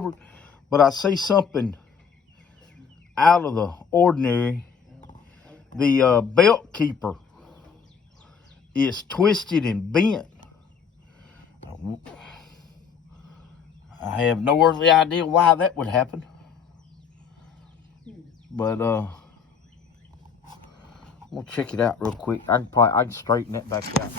covered, but I see something out of the ordinary. The belt keeper is twisted and bent. I have no earthly idea why that would happen, but I'm gonna check it out real quick. I can straighten that back out.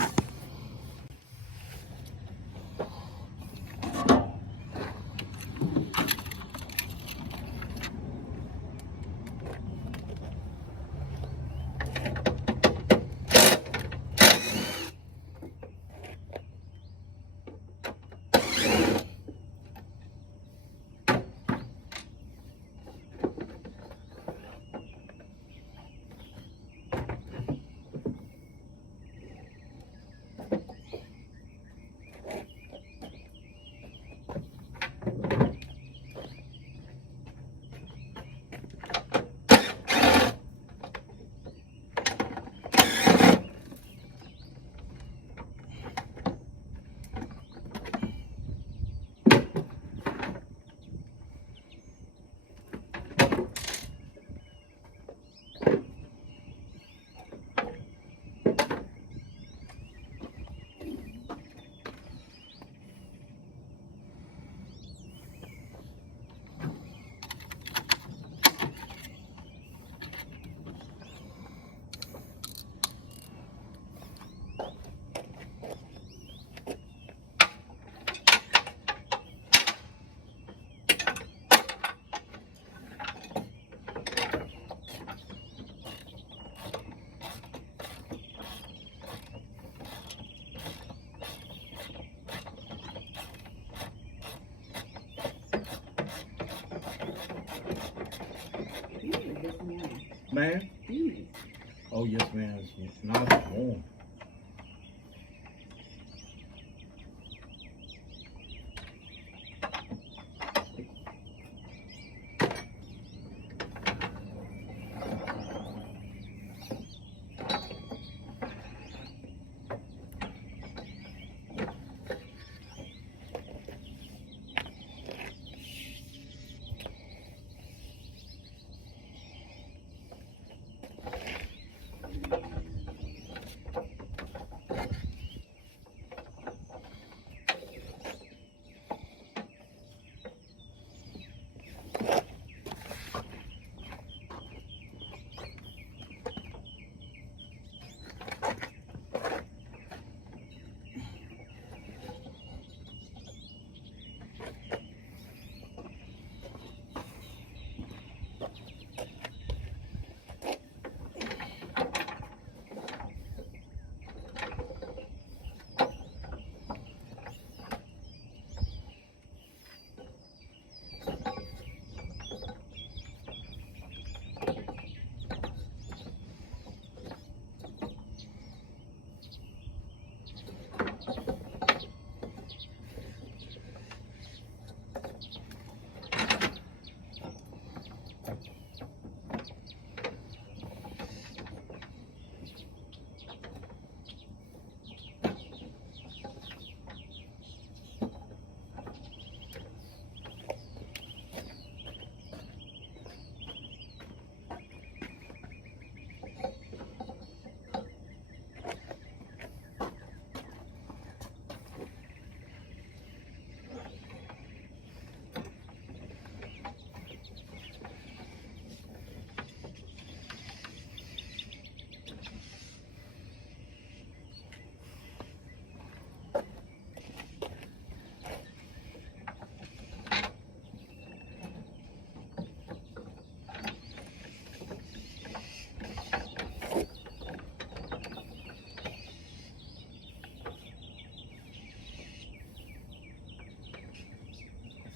Man? Oh, yes, man. It's nice and warm.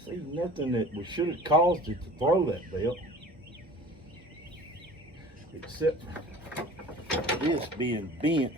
See, nothing that we should have caused it to throw that belt, except for this being bent.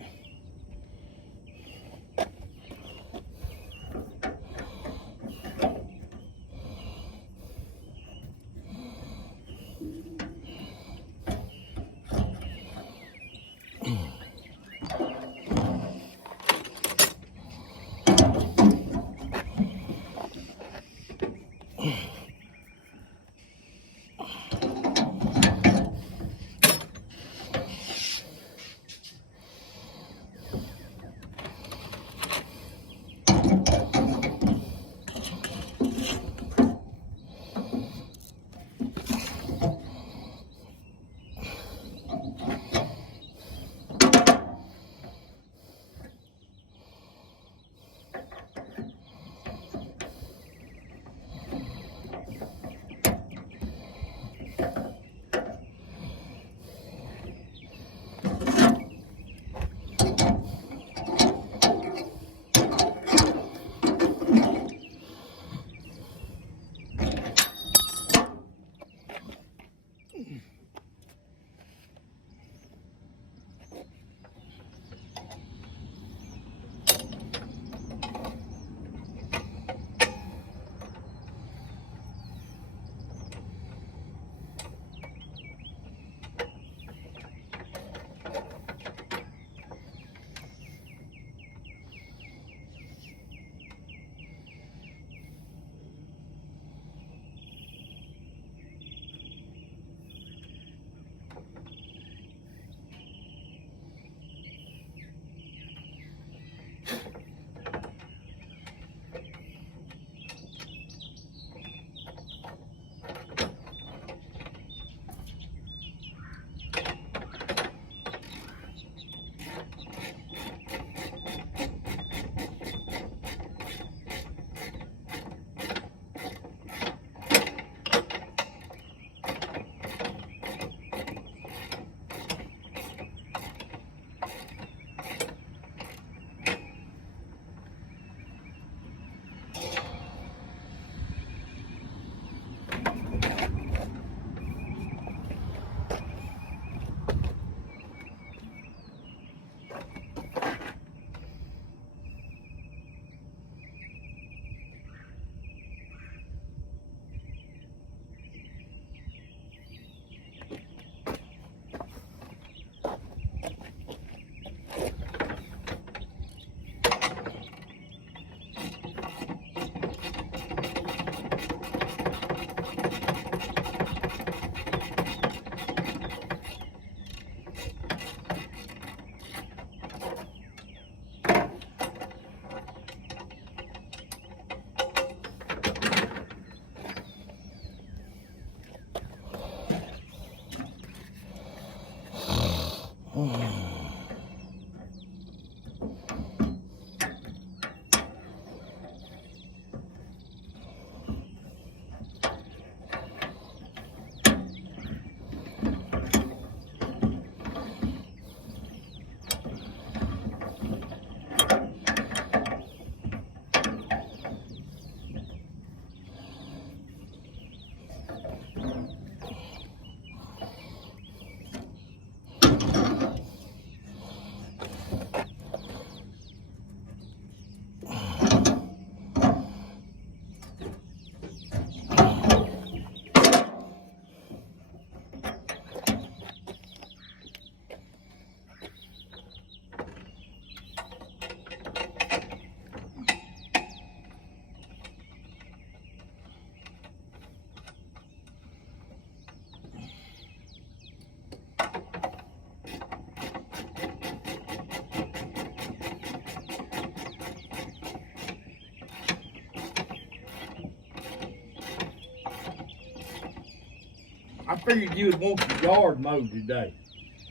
I figured you would want your yard mowed today.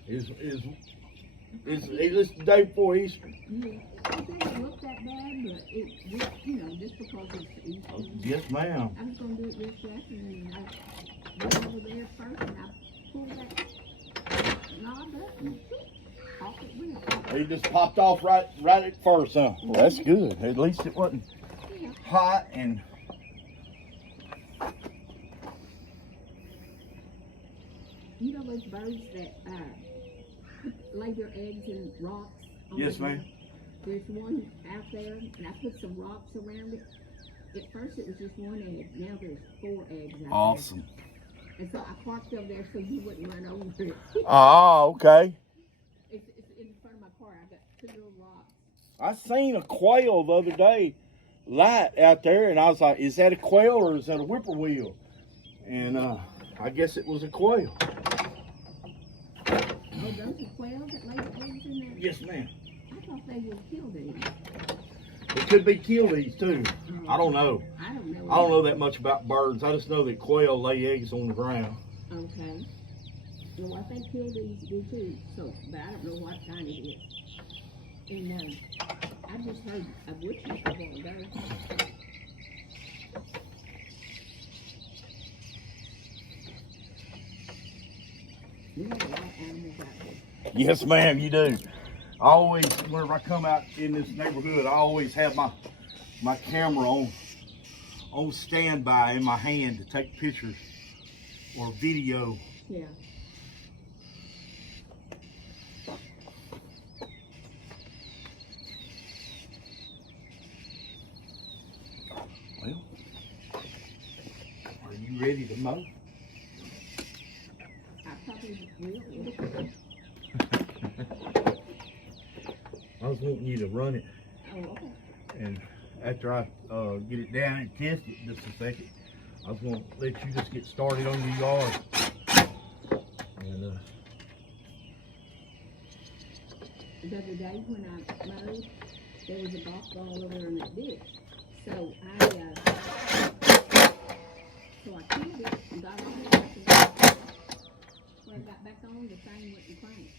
Is this the day before Easter? Yeah, it didn't look that bad, but it just, just because it's Easter. Oh, yes, ma'am. I was going to do it yesterday afternoon, and I went over there first, and I pulled that knob up, and off it went. He just popped off right at first, huh? Well, that's good. At least it wasn't hot and... You know those birds that lay their eggs in rocks? Yes, ma'am. There's one out there, and I put some rocks around it. At first it was just one egg. Now there's 4 eggs out awesome. there. And so I parked over there so you wouldn't run over it. Oh, okay. It's in front of my car. I got 2 little rocks. I seen a quail the other day, light out there, and I was like, is that a quail or is that a whippoorwill? And I guess it was a quail. Oh, those are quails that lay the eggs in there? Yes, ma'am. I thought they would kill these. It could be kildees too. I don't know. I don't know. I don't know that much about birds. I just know that quail lay eggs on the ground. Okay. Well, I think kildees do too. So, but I don't know what kind it is. And I just heard a wood chipper a while ago. We have a lot of animals out there. Yes, ma'am, you do. I always, whenever I come out in this neighborhood, I always have my camera on standby in my hand to take pictures or video. Yeah. Well, are you ready to mow? I probably will. I was wanting you to run it, Oh, okay. and after I get it down and test it just a second, I was going to let you just get started on your yard. And The other day when I mowed, there was a golf ball over in that ditch. So I killed it and got on it. When I got back on, the thing wouldn't crank.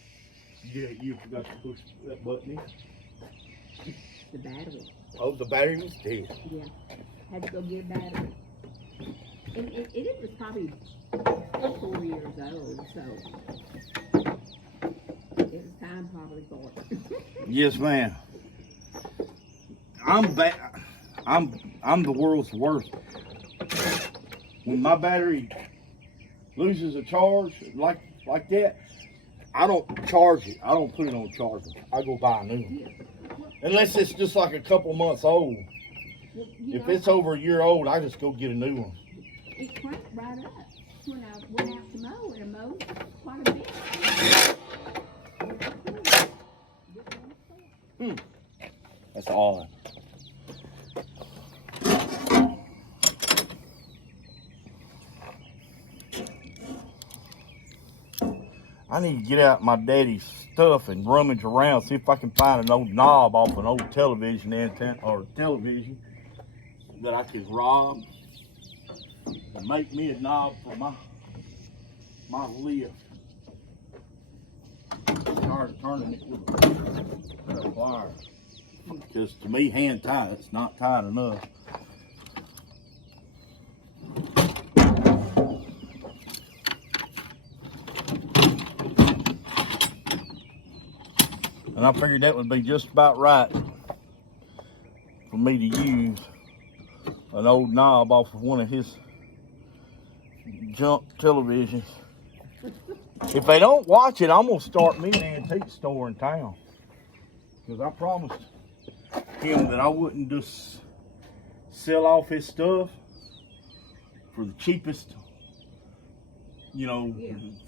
yeah, you forgot to push that button in. The battery. Oh, the battery was dead. Yeah. Had to go get a battery. And it was probably 4 years old, so it was time probably for it. Yes, ma'am. I'm the world's worst. When my battery loses a charge like that, I don't charge it. I don't put it on charger. I go buy a new one. Yeah. Well, Unless it's just like a couple months old. you If know, it's over a year old, I just go get a new one. it cranked right up when I went out to mow, and I mowed quite a bit. That's odd. I need to get out my daddy's stuff and rummage around, see if I can find an old knob off an old television antenna or television that I could rob and make me a knob for my lift. Start turning it with a wire. Because to me, hand tied, it's not tight enough. And I figured that would be just about right for me to use an old knob off of one of his junk televisions. If they don't watch it, I'm going to start me an antique store in town. Because I promised him that I wouldn't just sell off his stuff for the cheapest, Yeah.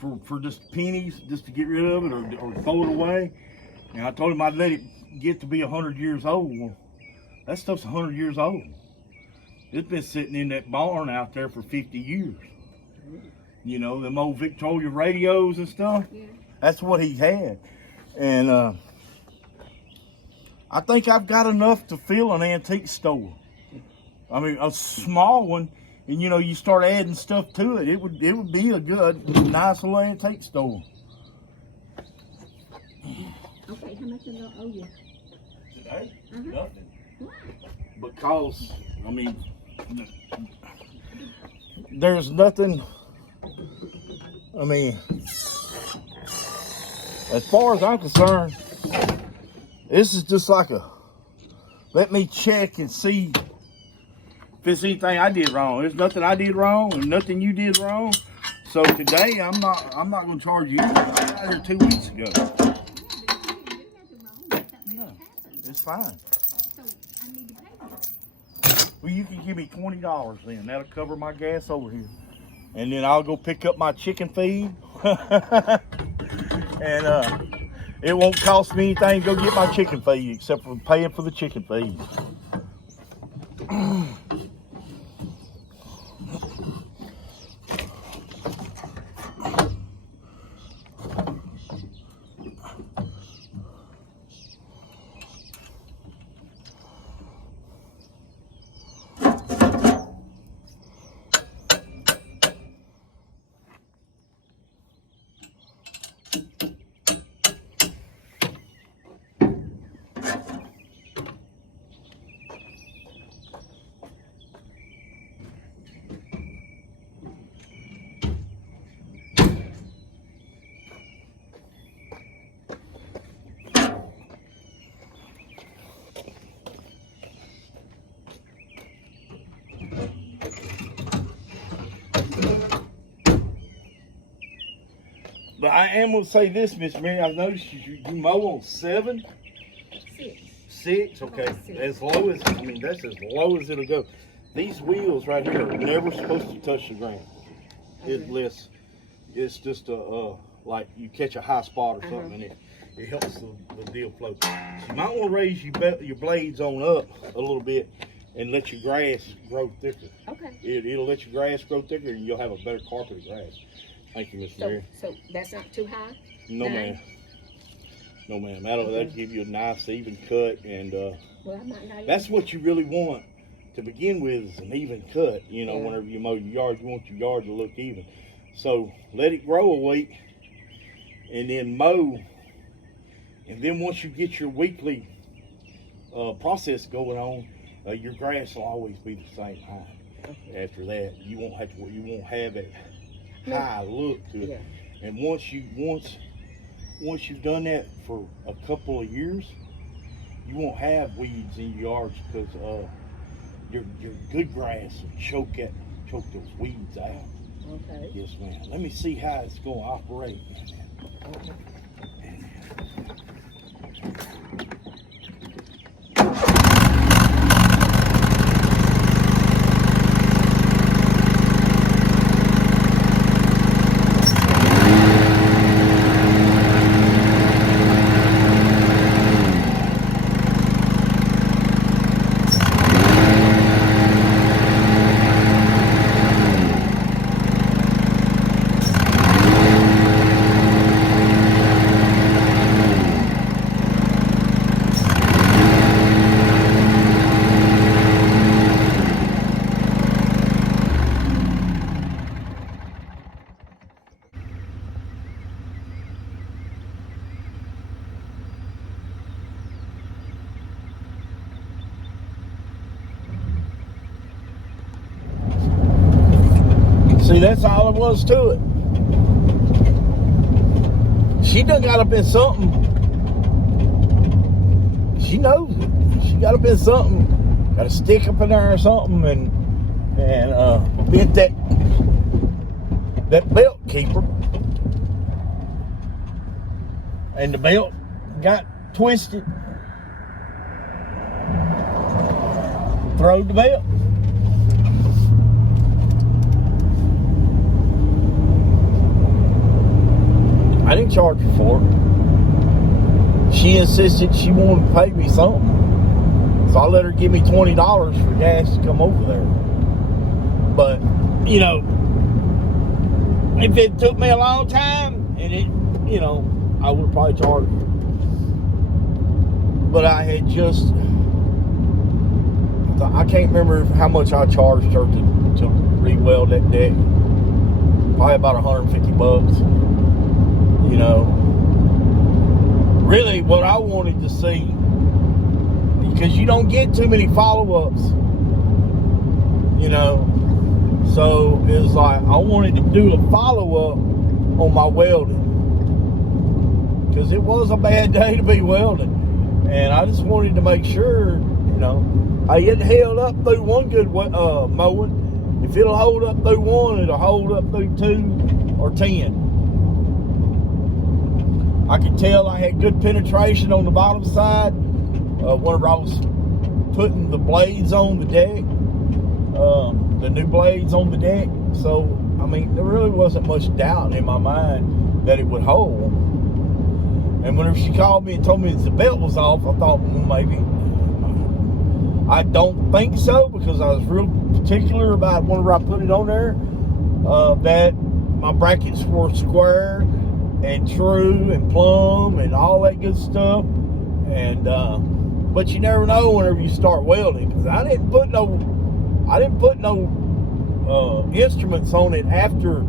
for just pennies, just to get rid of it or throw it away. And I told him I'd let it get to be 100 years old. Well, that stuff's 100 years old. It's been sitting in that barn out there for 50 years. You know, them old Victoria radios and stuff. Yeah. That's what he had. And I think I've got enough to fill an antique store. I mean, a small one, and you start adding stuff to it, it would be a good, nice little antique store. Okay, how much do I owe you? Today? Uh-huh. Nothing. Why? Because, I mean, there's nothing, I mean, as far as I'm concerned, this is just like let me check and see if there's anything I did wrong. There's nothing I did wrong and nothing you did wrong. So today I'm not going to charge you. I got here 2 weeks ago. No, it's fine. So I need to pay you. Well, you can give me $20 then. That'll cover my gas over here. And then I'll go pick up my chicken feed. And it won't cost me anything to go get my chicken feed except for paying for the chicken feed. But I am gonna say this, Miss Mary. I've noticed you mow on 7, 6. 6. Okay, as low as that's as low as it'll go. These wheels right here are never supposed to touch the ground. It's just like you catch a high spot or something, and it helps the deal flow. So you might want to raise your blades on up a little bit and let your grass grow thicker. Okay. It'll let your grass grow thicker, and you'll have a better carpet of grass. Thank you, Miss Mary. So that's not too high? No, ma'am. No, ma'am. That'll give you a nice even cut, and well, I might not that's what you really want to begin with, is an even cut. You know, whenever you mow your yard, you want your yard to look even. So let it grow a week, and then mow. And then once you get your weekly process going on, your grass will always be the same height. Okay. After that, you won't have that high look to it. Yeah. And once you've done that for a couple of years, you won't have weeds in your yards, because your good grass will choke those weeds out. Okay. Yes, ma'am. Let me see how it's going to operate. Okay. See, that's all it was to it. She done got up in something. She knows it. She got up in something. Got a stick up in there or something, and bent that belt keeper. And the belt got twisted. Throwed the belt. I didn't charge her for it. She insisted she wanted to pay me something. So I let her give me $20 for gas to come over there. But, you know, if it took me a long time, and I would have probably charged her. But I had I can't remember how much I charged her to re-weld that deck. Probably about $150. You know, really what I wanted to see, because you don't get too many follow-ups, you know, so it was like I wanted to do a follow-up on my welding, because it was a bad day to be welding, and I just wanted to make sure, you know, I get held up through one good mowing. If it'll hold up through one, it'll hold up through 2 or 10. I could tell I had good penetration on the bottom side whenever I was putting the blades on the deck, the new blades on the deck. So, I mean, there really wasn't much doubt in my mind that it would hold. And whenever she called me and told me that the belt was off, I thought, well, maybe. I don't think so, because I was real particular about whenever I put it on there, that my brackets were square and true and plumb and all that good stuff. And but you never know whenever you start welding, because I didn't put no instruments on it after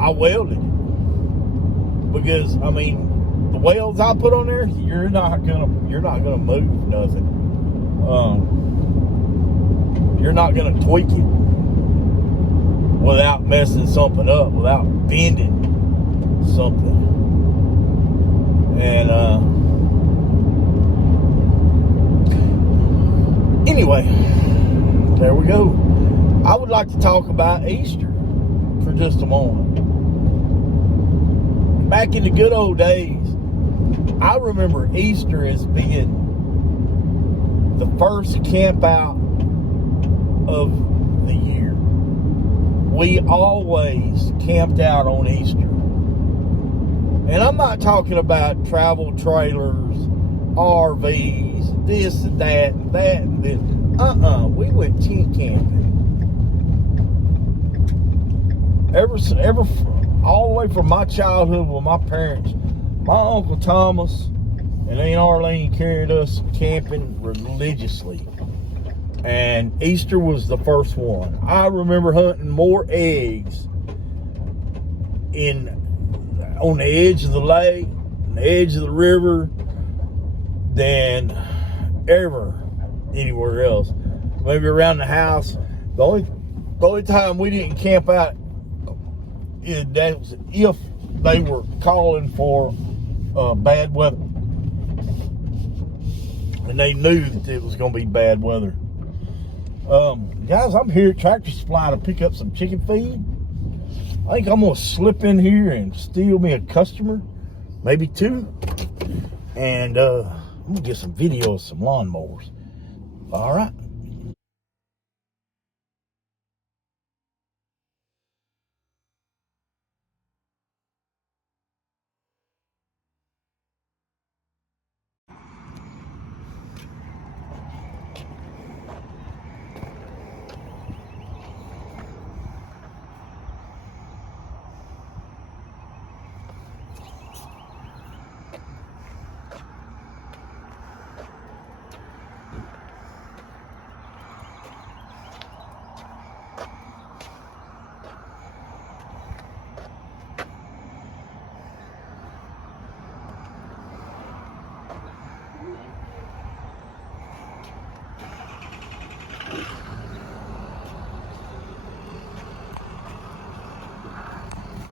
I welded it, because I mean the welds I put on there, you're not gonna move nothing. You're not gonna tweak it without messing something up, without bending something. And anyway, there we go. I would like to talk about Easter for just a moment, back in the good old days, I remember Easter as being the first camp out of the year. We always camped out on Easter. And I'm not talking about travel trailers, RVs, this and that and that and this. We went tent camping. All the way from my childhood with my parents, my Uncle Thomas and Aunt Arlene carried us camping religiously. And Easter was the first one. I remember hunting more eggs on the edge of the lake, on the edge of the river, than ever anywhere else. Maybe around the house. The only time we didn't camp out that was if they were calling for bad weather, and they knew that it was going to be bad weather. Guys, I'm here at Tractor Supply to pick up some chicken feed. I think I'm going to slip in here and steal me a customer, maybe two, and I'm going to get some video of some lawnmowers. All right.